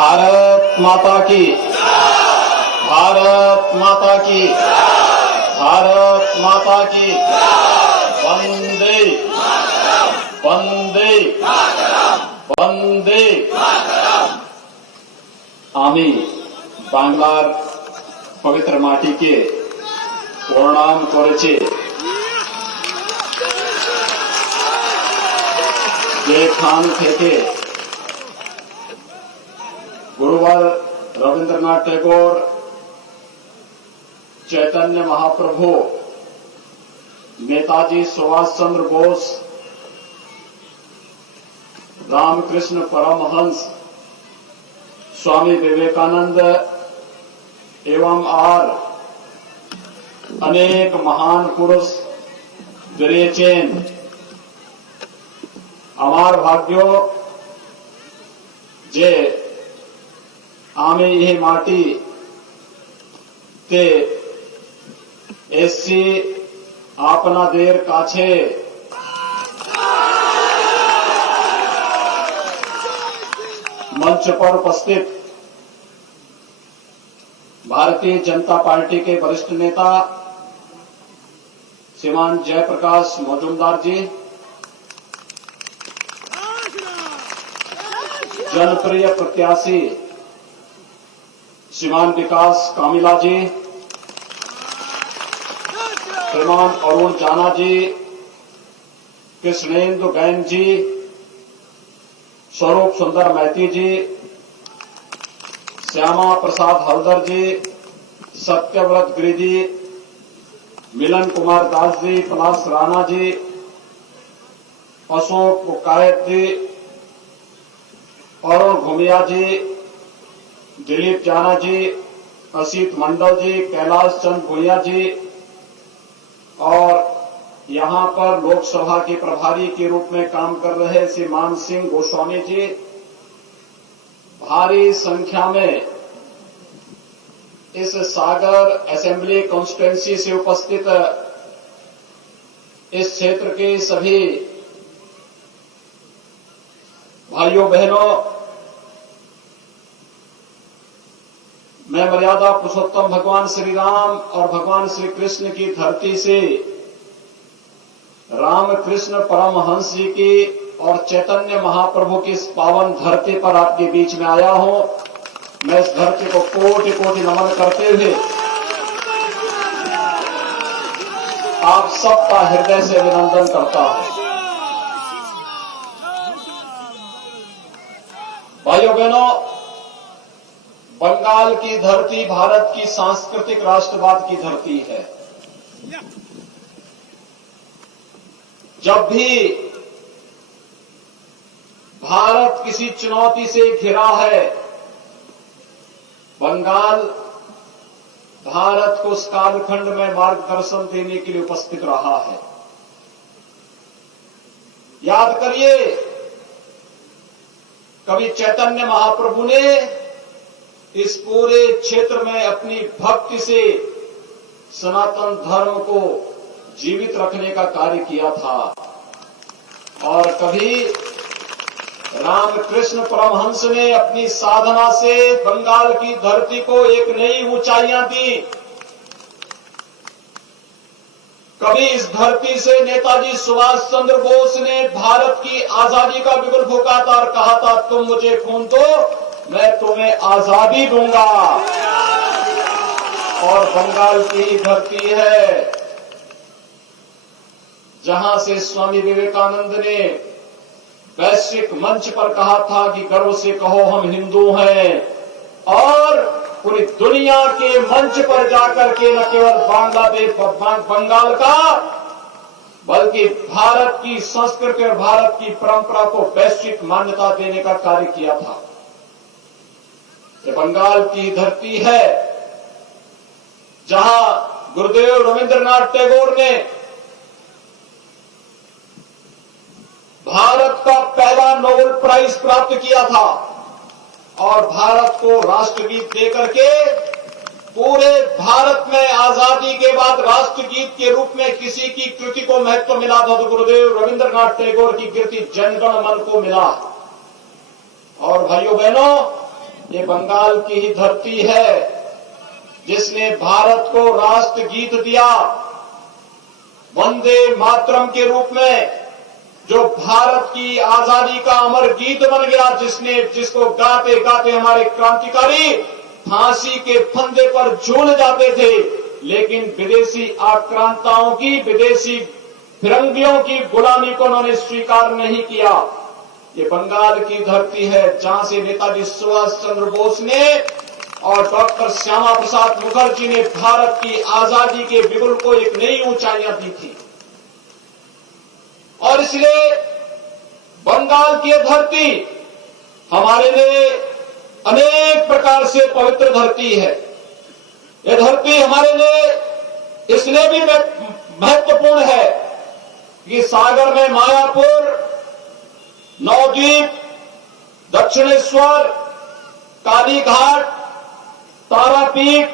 भारत माता की, भारत माता की, भारत माता की, वंदे वंदे वंदे। আমি বাংলার পবিত্র মাটিকে প্রণাম করেছি, যেখান থেকে गुरुवर रविंद्रनाथ टैगोर, चैतन्य महाप्रभु, नेताजी सुभाष चंद्र बोस, रामकृष्ण परमहंस, स्वामी विवेकानंद एवं और अनेक महान पुरुष बेरिएचेन আমার ভাগ্য যে আমি এই মাটিতে এসছি আপনাদের কাছে मंच पर उपस्थित भारतीय जनता पार्टी के वरिष्ठ नेता श्रीमान जयप्रकाश मजूमदार जी, जनप्रिय प्रत्याशी श्रीमान विकास कामिला जी, श्रीमान अरुण जाना जी, कृष्णेंदु गैन जी, स्वरूप सुंदर मैती जी, श्यामा प्रसाद हल्दर जी, सत्यव्रत गिरी जी, मिलन कुमार दास जी, पलाश राणा जी, अशोक पुकायत जी, अरुण घुमिया जी, दिलीप जाना जी, असित मंडल जी, कैलाश चंद भुइया जी और यहां पर लोकसभा के प्रभारी के रूप में काम कर रहे श्री मान सिंह गोस्वामी जी, भारी संख्या में इस सागर असेंबली कॉन्स्टिट्यूएंसी से उपस्थित इस क्षेत्र के सभी भाइयों बहनों, मैं मर्यादा पुरुषोत्तम भगवान श्री राम और भगवान श्री कृष्ण की धरती से रामकृष्ण परमहंस जी की और चैतन्य महाप्रभु की इस पावन धरती पर आपके बीच में आया हूं। मैं इस धरती को कोटि कोटि नमन करते हुए आप सबका हृदय से अभिनंदन करता हूं। भाइयों बहनों, बंगाल की धरती भारत की सांस्कृतिक राष्ट्रवाद की धरती है। जब भी भारत किसी चुनौती से घिरा है, बंगाल भारत को उस कालखंड में मार्गदर्शन देने के लिए उपस्थित रहा है। याद करिए, कभी चैतन्य महाप्रभु ने इस पूरे क्षेत्र में अपनी भक्ति से सनातन धर्म को जीवित रखने का कार्य किया था और कभी रामकृष्ण परमहंस ने अपनी साधना से बंगाल की धरती को एक नई ऊंचाइयां दी। कभी इस धरती से नेताजी सुभाष चंद्र बोस ने भारत की आजादी का बिगुल फूंका था और कहा था, तुम मुझे खून दो, मैं तुम्हें आजादी दूंगा। और बंगाल की धरती है जहां से स्वामी विवेकानंद ने वैश्विक मंच पर कहा था कि गर्व से कहो हम हिंदू हैं, और पूरी दुनिया के मंच पर जाकर के न केवल बांग्लादेश बंगाल का बल्कि भारत की संस्कृति और भारत की परंपरा को वैश्विक मान्यता देने का कार्य किया था। ये बंगाल की धरती है जहां गुरुदेव रविंद्रनाथ टैगोर ने भारत का पहला नोबेल प्राइज प्राप्त किया था और भारत को राष्ट्रगीत देकर के पूरे भारत में आजादी के बाद राष्ट्रगीत के रूप में किसी की कृति को महत्व मिला था तो गुरुदेव रविंद्रनाथ टैगोर की कृति जनगण मन को मिला। और भाइयों बहनों, ये बंगाल की ही धरती है जिसने भारत को राष्ट्र गीत दिया वंदे मातरम के रूप में, जो भारत की आजादी का अमर गीत बन गया, जिसको गाते गाते हमारे क्रांतिकारी फांसी के फंदे पर झूल जाते थे, लेकिन विदेशी आक्रांताओं की, विदेशी फिरंगियों की गुलामी को उन्होंने स्वीकार नहीं किया। ये बंगाल की धरती है जहां से नेताजी सुभाष चंद्र बोस ने और डॉक्टर श्यामा प्रसाद मुखर्जी ने भारत की आजादी के बिगुल को एक नई ऊंचाइयां दी थी। और इसलिए बंगाल की धरती हमारे लिए अनेक प्रकार से पवित्र धरती है। यह धरती हमारे लिए इसलिए भी महत्वपूर्ण है कि सागर में मायापुर, नवद्वीप, दक्षिणेश्वर, कालीघाट, तारापीठ,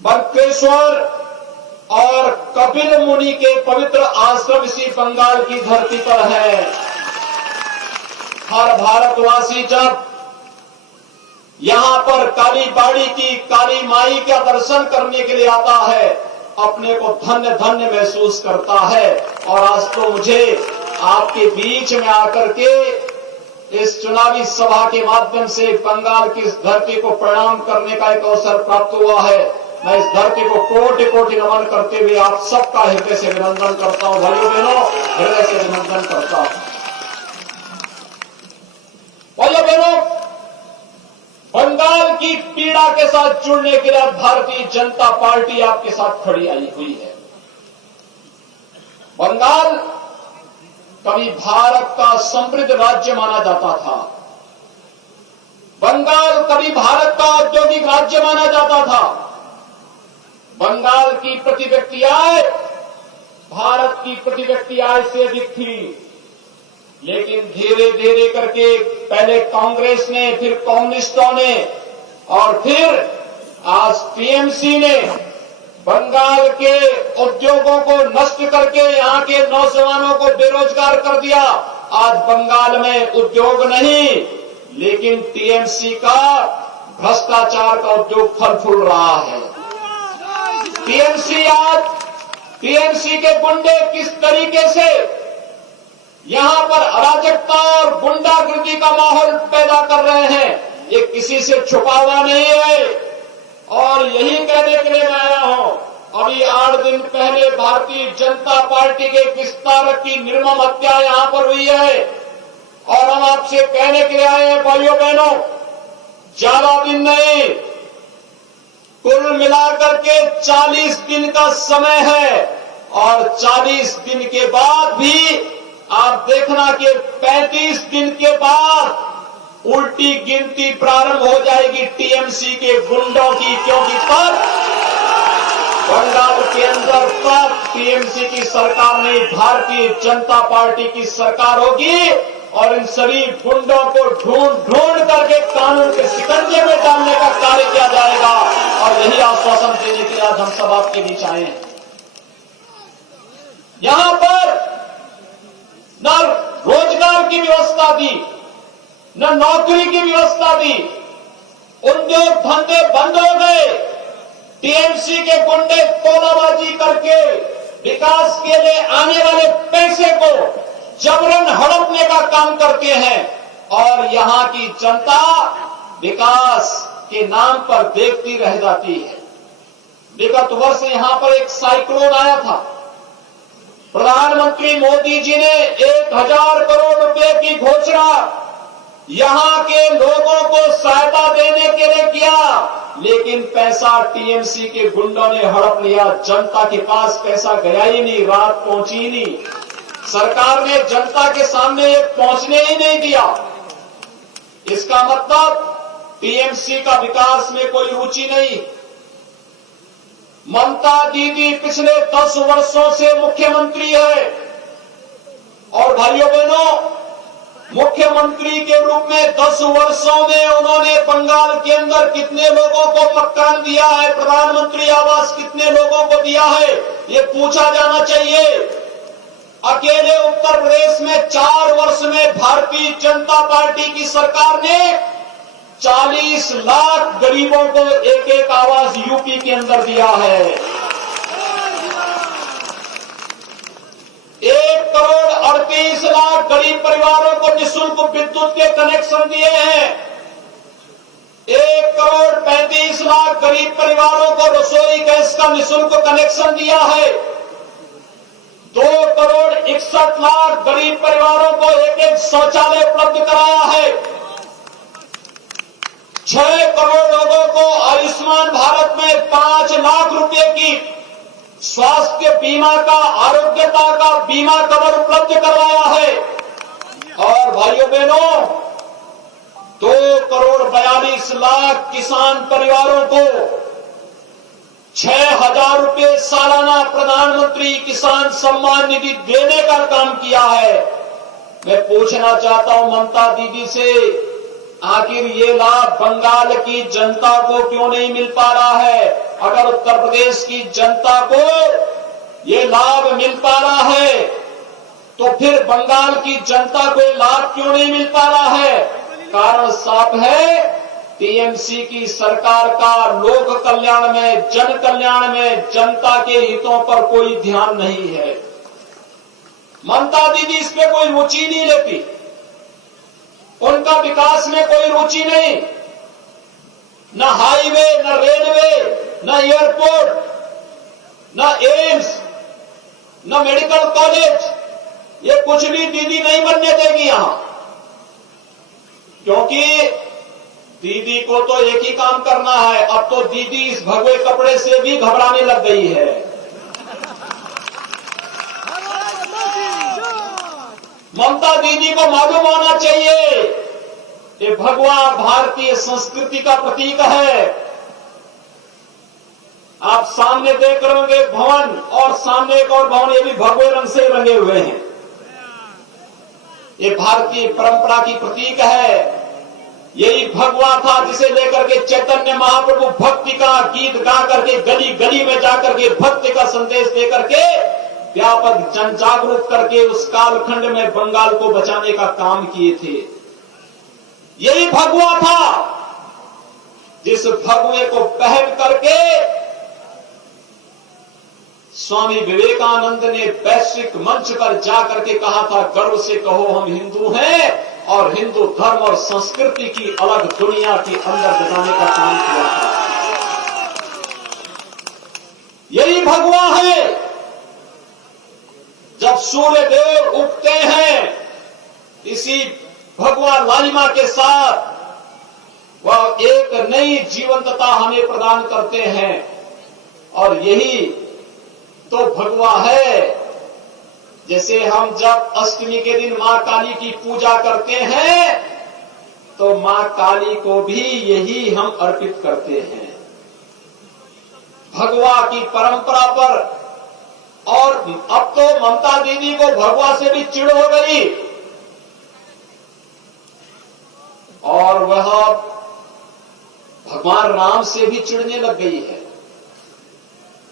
बंकेश्वर और कपिल मुनि के पवित्र आश्रम इसी बंगाल की धरती पर है। हर भारतवासी जब यहां पर काली बाड़ी की काली माई का दर्शन करने के लिए आता है, अपने को धन्य धन्य महसूस करता है। और आज तो मुझे आपके बीच में आकर के इस चुनावी सभा के माध्यम से बंगाल की इस धरती को प्रणाम करने का एक अवसर प्राप्त हुआ है। मैं इस धरती को कोटि कोटि नमन करते हुए आप सबका हृदय से अभिनंदन करता हूं। भाइयों बहनों, हृदय से अभिनंदन करता हूं। भाइयों बहनों, बंगाल की पीड़ा के साथ जुड़ने के लिए भारतीय जनता पार्टी आपके साथ खड़ी आई हुई है। बंगाल कभी भारत का समृद्ध राज्य माना जाता था। बंगाल कभी भारत का औद्योगिक राज्य माना जाता था। बंगाल की प्रति व्यक्ति आय भारत की प्रति व्यक्ति आय से अधिक थी, लेकिन धीरे धीरे करके पहले कांग्रेस ने, फिर कम्युनिस्टों ने और फिर आज टीएमसी ने बंगाल के उद्योगों को नष्ट करके यहां के नौजवानों को बेरोजगार कर दिया। आज बंगाल में उद्योग नहीं, लेकिन टीएमसी का भ्रष्टाचार का उद्योग फल फूल रहा है। टीएमसी के गुंडे किस तरीके से यहां पर अराजकता और गुंडागर्दी का माहौल पैदा कर रहे हैं, ये किसी से छुपा हुआ नहीं है। और यही कहने के लिए मैं आया हूं, अभी 8 दिन पहले भारतीय जनता पार्टी के विस्तारक की निर्मम हत्या यहां पर हुई है। और हम आपसे कहने के लिए आए हैं भाइयों बहनों, ज्यादा दिन नहीं, कुल मिलाकर के 40 दिन का समय है। और 40 दिन के बाद भी आप देखना कि 35 दिन के बाद उल्टी गिनती प्रारंभ हो जाएगी टीएमसी के गुंडों की, क्योंकि तब बंगाल के अंदर तब टीएमसी की सरकार नहीं, भारतीय जनता पार्टी की सरकार होगी और इन सभी गुंडों को ढूंढ करके कानून के शिकंजे में डालने का कार्य किया जाएगा। और यही आश्वासन देने के लिए आज हम सब आपके बीच आए हैं। यहां पर न रोजगार की व्यवस्था दी, न नौकरी की व्यवस्था दी, उद्योग धंधे बंद हो गए। टीएमसी के गुंडे तोलाबाजी करके विकास के लिए आने वाले पैसे को जबरन हड़पने का काम करते हैं और यहां की जनता विकास के नाम पर देखती रह जाती है। विगत वर्ष यहां पर एक साइक्लोन आया था। प्रधानमंत्री मोदी जी ने 1000 करोड़ रुपए की घोषणा यहां के लोगों को सहायता देने के लिए किया, लेकिन पैसा टीएमसी के गुंडों ने हड़प लिया। जनता के पास पैसा गया ही नहीं, रात पहुंची ही नहीं। सरकार ने जनता के सामने ये पहुंचने ही नहीं दिया। इसका मतलब टीएमसी का विकास में कोई रुचि नहीं। ममता दीदी पिछले 10 वर्षों से मुख्यमंत्री है और भाइयों बहनों, मुख्यमंत्री के रूप में 10 वर्षों में उन्होंने बंगाल के अंदर कितने लोगों को मकान दिया है, प्रधानमंत्री आवास कितने लोगों को दिया है, ये पूछा जाना चाहिए। अकेले उत्तर प्रदेश में 4 वर्ष में भारतीय जनता पार्टी की सरकार ने 40 लाख गरीबों को एक एक आवास यूपी के अंदर दिया है। 1,38,00,000 गरीब परिवारों को निःशुल्क विद्युत के कनेक्शन दिए हैं। 1,35,00,000 गरीब परिवारों को रसोई गैस का निःशुल्क कनेक्शन दिया है। 2,61,00,000 गरीब परिवारों को एक एक शौचालय उपलब्ध कराया है। 6 करोड़ लोगों को आयुष्मान भारत में 5 लाख रुपए की स्वास्थ्य बीमा का, आरोग्यता का बीमा कवर उपलब्ध करवाया है। और भाइयों बहनों, 2,42,00,000 किसान परिवारों को 6,000 रुपए सालाना प्रधानमंत्री किसान सम्मान निधि देने का काम किया है। मैं पूछना चाहता हूं ममता दीदी से, आखिर ये लाभ बंगाल की जनता को क्यों नहीं मिल पा रहा है? अगर उत्तर प्रदेश की जनता को ये लाभ मिल पा रहा है तो फिर बंगाल की जनता को ये लाभ क्यों नहीं मिल पा रहा है? कारण साफ है, टीएमसी की सरकार का लोक कल्याण में, जन कल्याण में, जनता के हितों पर कोई ध्यान नहीं है। ममता दीदी इस पे कोई रुचि नहीं लेती, उनका विकास में कोई रुचि नहीं। न हाईवे, न रेलवे, न एयरपोर्ट, न एम्स, न मेडिकल कॉलेज, ये कुछ भी दीदी नहीं बनने देगी यहां। क्योंकि दीदी को तो एक ही काम करना है। अब तो दीदी इस भगवे कपड़े से भी घबराने लग गई है। ममता दीदी को मालूम होना चाहिए ये भगवा भारतीय संस्कृति का प्रतीक है। आप सामने देख रहे होंगे भवन, और सामने एक और भवन, ये भी भगवे रंग से रंगे हुए हैं। ये भारतीय परंपरा की प्रतीक है। यही भगवा था जिसे लेकर के चैतन्य महाप्रभु भक्ति का गीत गा करके गली गली में जाकर के भक्ति का संदेश देकर के व्यापक जन जागरूक करके उस कालखंड में बंगाल को बचाने का काम किए थे। यही भगवा था जिस भगवे को पहन करके स्वामी विवेकानंद ने वैश्विक मंच पर जाकर के कहा था, गर्व से कहो हम हिंदू हैं, और हिंदू धर्म और संस्कृति की अलग दुनिया के अंदर बताने का काम किया था। यही भगवा है। जब सूर्य देव उगते हैं, इसी भगवा लालिमा के साथ वह एक नई जीवंतता हमें प्रदान करते हैं। और यही तो भगवा है। जैसे हम जब अष्टमी के दिन मां काली की पूजा करते हैं तो मां काली को भी यही हम अर्पित करते हैं, भगवा की परंपरा पर। और अब तो ममता दीदी को भगवा से भी चिढ़ हो गई और वह भगवान राम से भी चिढ़ने लग गई है।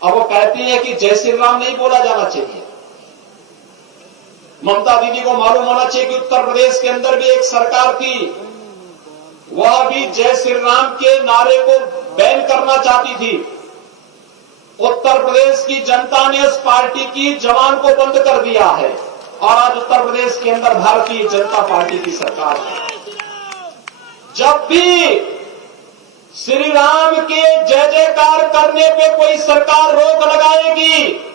अब वो कहती है कि जय श्री राम नहीं बोला जाना चाहिए। ममता दीदी को मालूम होना चाहिए कि उत्तर प्रदेश के अंदर भी एक सरकार थी, वह भी जय श्री राम के नारे को बैन करना चाहती थी। उत्तर प्रदेश की जनता ने उस पार्टी की जबान को बंद कर दिया है और आज उत्तर प्रदेश के अंदर भारतीय जनता पार्टी की सरकार है। जब भी श्री राम के जय जयकार करने पे कोई सरकार रोक लगाएगी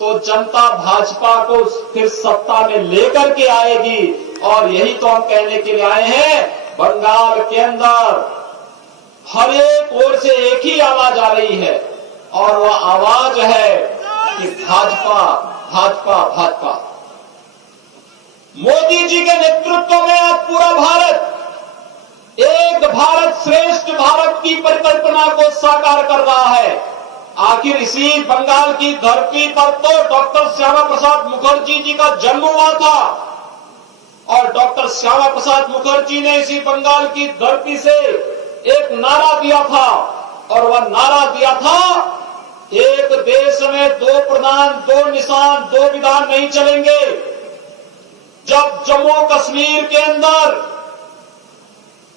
तो जनता भाजपा को फिर सत्ता में लेकर के आएगी। और यही तो हम कहने के लिए आए हैं। बंगाल के अंदर हर एक ओर से एक ही आवाज आ रही है और वह आवाज है कि भाजपा भाजपा भाजपा। मोदी जी के नेतृत्व में आज पूरा भारत एक भारत श्रेष्ठ भारत की परिकल्पना को साकार कर रहा है। आखिर इसी बंगाल की धरती पर तो डॉक्टर श्यामा प्रसाद मुखर्जी जी का जन्म हुआ था और डॉक्टर श्यामा प्रसाद मुखर्जी ने इसी बंगाल की धरती से एक नारा दिया था और वह नारा दिया था, एक देश में दो प्रधान, दो निशान, दो विधान नहीं चलेंगे। जब जम्मू कश्मीर के अंदर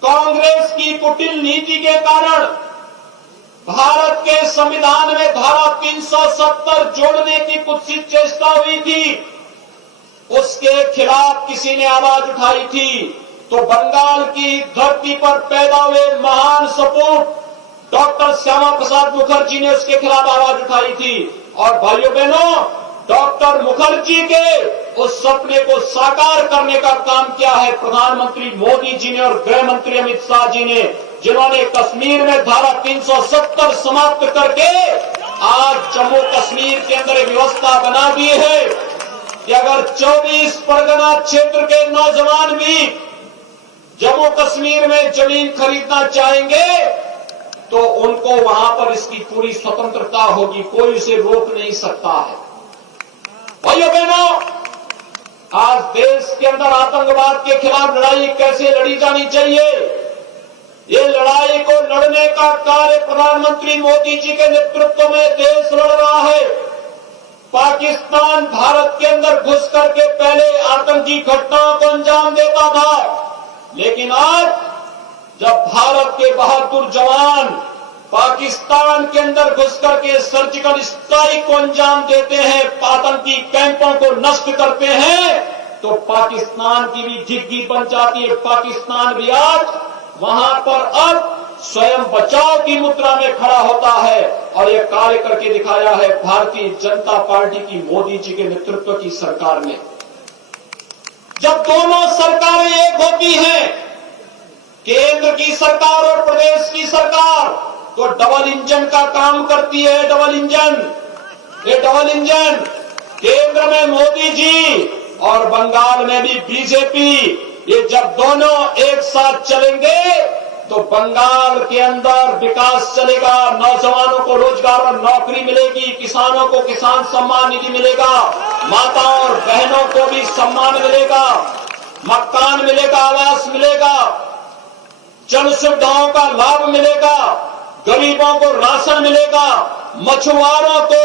कांग्रेस की कुटिल नीति के कारण भारत के संविधान में धारा 370 जोड़ने की कुत्सित चेष्टा हुई थी, उसके खिलाफ किसी ने आवाज उठाई थी, तो बंगाल की धरती पर पैदा हुए महान सपूत डॉक्टर श्यामा प्रसाद मुखर्जी ने उसके खिलाफ आवाज उठाई थी। और भाइयों बहनों, डॉक्टर मुखर्जी के उस सपने को साकार करने का काम किया है प्रधानमंत्री मोदी जी ने और गृह मंत्री अमित शाह जी ने, जिन्होंने कश्मीर में धारा 370 समाप्त करके आज जम्मू कश्मीर के अंदर एक व्यवस्था बना दी है कि अगर 24 परगना क्षेत्र के नौजवान भी जम्मू कश्मीर में जमीन खरीदना चाहेंगे तो उनको वहां पर इसकी पूरी स्वतंत्रता होगी, कोई उसे रोक नहीं सकता है। भाइयों बहनों, आज देश के अंदर आतंकवाद के खिलाफ लड़ाई कैसे लड़ी जानी चाहिए, ये लड़ाई को लड़ने का कार्य प्रधानमंत्री मोदी जी के नेतृत्व में देश लड़ रहा है। पाकिस्तान भारत के अंदर घुस करके पहले आतंकी घटनाओं को अंजाम देता था, लेकिन आज जब भारत के बहादुर जवान पाकिस्तान के अंदर घुस करके सर्जिकल स्ट्राइक को अंजाम देते हैं, आतंकी कैंपों को नष्ट करते हैं, तो पाकिस्तान की भी झिग्गी बन जाती है। पाकिस्तान भी आज वहां पर अब स्वयं बचाव की मुद्रा में खड़ा होता है और यह कार्य करके दिखाया है भारतीय जनता पार्टी की मोदी जी के नेतृत्व की सरकार ने। जब दोनों सरकारें एक होती हैं, केंद्र की सरकार और प्रदेश की सरकार, तो डबल इंजन का काम करती है। डबल इंजन, ये डबल इंजन, केंद्र में मोदी जी और बंगाल में भी बीजेपी, ये जब दोनों एक साथ चलेंगे तो बंगाल के अंदर विकास चलेगा, नौजवानों को रोजगार और नौकरी मिलेगी, किसानों को किसान सम्मान निधि मिलेगा, माताओं और बहनों को भी सम्मान मिलेगा, मकान मिलेगा, आवास मिलेगा, जन सुविधाओं का लाभ मिलेगा, गरीबों को राशन मिलेगा, मछुआरों को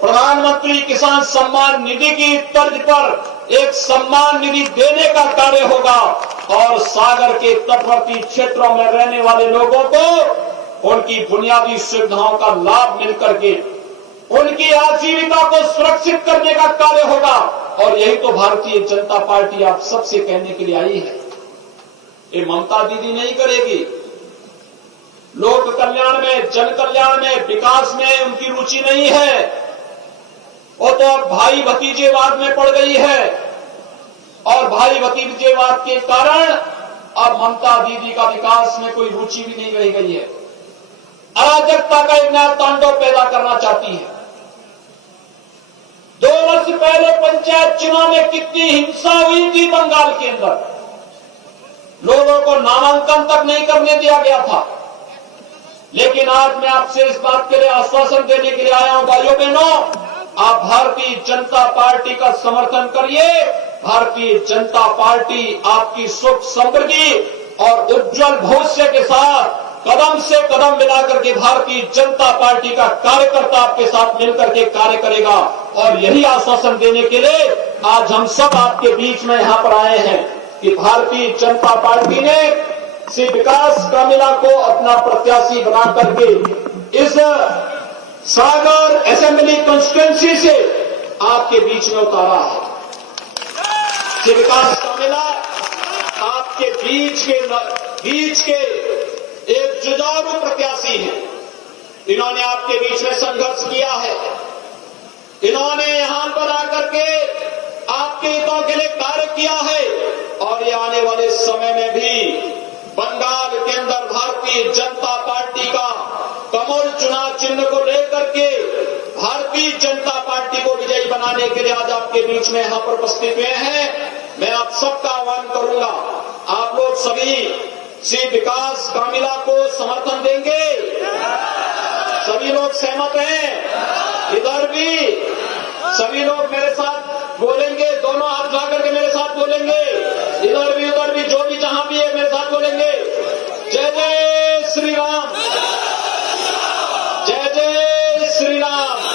प्रधानमंत्री किसान सम्मान निधि की तर्ज पर एक सम्मान निधि देने का कार्य होगा और सागर के तटवर्ती क्षेत्रों में रहने वाले लोगों को उनकी बुनियादी सुविधाओं का लाभ मिलकर के उनकी आजीविका को सुरक्षित करने का कार्य होगा। और यही तो भारतीय जनता पार्टी आप सबसे कहने के लिए आई है। ये ममता दीदी नहीं करेगी। लोक कल्याण में, जन कल्याण में, विकास में उनकी रुचि नहीं है। वो तो अब भाई भतीजेवाद में पड़ गई है और भाई भतीजेवाद के कारण अब ममता दीदी का विकास में कोई रुचि भी नहीं रह गई है। अराजकता का एक नया तांडव पैदा करना चाहती है। 2 वर्ष पहले पंचायत चुनाव में कितनी हिंसा हुई थी बंगाल के अंदर, लोगों को नामांकन तक नहीं करने दिया गया था। लेकिन आज मैं आपसे इस बात के लिए आश्वासन देने के लिए आया हूं, भाइयों बहनों, आप भारतीय जनता पार्टी का समर्थन करिए। भारतीय जनता पार्टी आपकी सुख समृद्धि और उज्जवल भविष्य के साथ कदम से कदम मिलाकर के भारतीय जनता पार्टी का कार्यकर्ता आपके साथ मिलकर के कार्य करेगा। और यही आश्वासन देने के लिए आज हम सब आपके बीच में यहां पर आए हैं कि भारतीय जनता पार्टी ने श्री विकास कामिला को अपना प्रत्याशी बना करके इस सागर असेंबली कॉन्स्टिट्यूएंसी से आपके बीच में उतारा है। श्री विकास कामिला आपके बीच के एक जुझारू प्रत्याशी है। इन्होंने आपके बीच में संघर्ष किया है। इन्होंने यहां पर आकर के आपके हितों के लिए कार्य किया है और ये आने वाले समय में भी बंगाल के अंदर भारतीय जनता पार्टी का कमल चुनाव चिन्ह को लेकर के भारतीय जनता पार्टी को विजयी बनाने के लिए आज आपके बीच में यहां पर उपस्थित हुए हैं। मैं आप सबका आह्वान करूंगा, आप लोग सभी श्री विकास कामिला को समर्थन देंगे। सभी लोग सहमत हैं? इधर भी सभी लोग मेरे साथ बोलेंगे, दोनों हाथ ला करके मेरे साथ बोलेंगे। इधर भी उधर भी, जो भी जहां भी है मेरे साथ बोलेंगे। जय जय श्री राम, जय जय श्री राम।